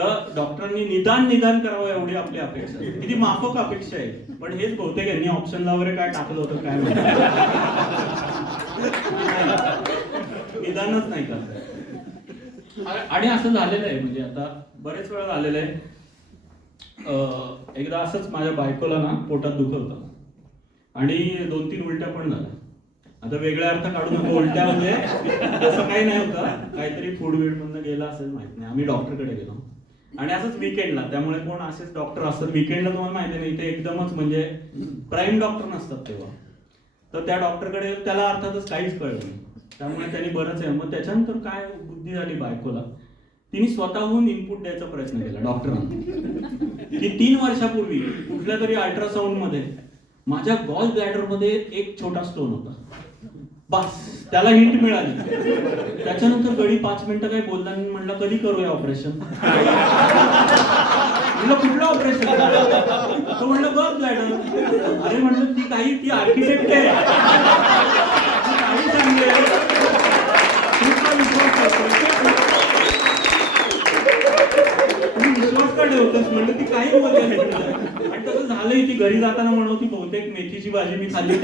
तर डॉक्टरांनी निदान निदान करावं एवढी आपली अपेक्षा. किती माफक अपेक्षा आहे पण हेच बहुतेक यांनी ऑप्शनला वगैरे काय टाकलं होतं काय निदानच नाही का आणि असं झालेलं आहे म्हणजे आता बरेच वेळा झालेलं आहे. एकदा असंच माझ्या बायकोला ना पोटात दुखत होतं. आणि दोन तीन उलट्या पण झाल्या. आता वेगळा अर्थ काढू नको उलट्या म्हणजे तसं काही नाही होतं. काहीतरी फूड वेड मधनं गेला असेल माहीत नाही. आम्ही डॉक्टरकडे गेलो. आणि असंच विकेंडला त्यामुळे कोण असेच डॉक्टर असतात. विकेंडला तुम्हाला माहिती नाही ते एकदमच म्हणजे प्राईम डॉक्टर नसतात तेव्हा. तर त्या डॉक्टरकडे त्याला अर्थातच काहीच कळलं नाही. त्यामुळे त्यांनी बरंच आहे. मग त्याच्यानंतर काय बुद्धी झाली बायकोला? तिने स्वतःहून इनपुट द्यायचा प्रयत्न केला डॉक्टरांना की तीन वर्षापूर्वी कुठल्या तरी अल्ट्रासाऊंडमध्ये माझ्या गॉल ब्लॅडरमध्ये एक छोटा स्टोन होता. बस. त्याला हिंट मिळाली. त्याच्यानंतर गडी पाच मिनिटं काही बोलला मी म्हणलं कधी करूया ऑपरेशन म्हणलं कुठलं ऑपरेशन तो म्हणलं बघ मॅडम अरे म्हणलं ती काही ती आर्किटेक्ट आहे. काही चांगली आहे. विश्वास का ठेवतोस? म्हणलं ती काही नाही. आणि तसं झालंय ती घरी जाताना म्हणत होती बहुतेक मेथीची भाजी मी खाल्ली.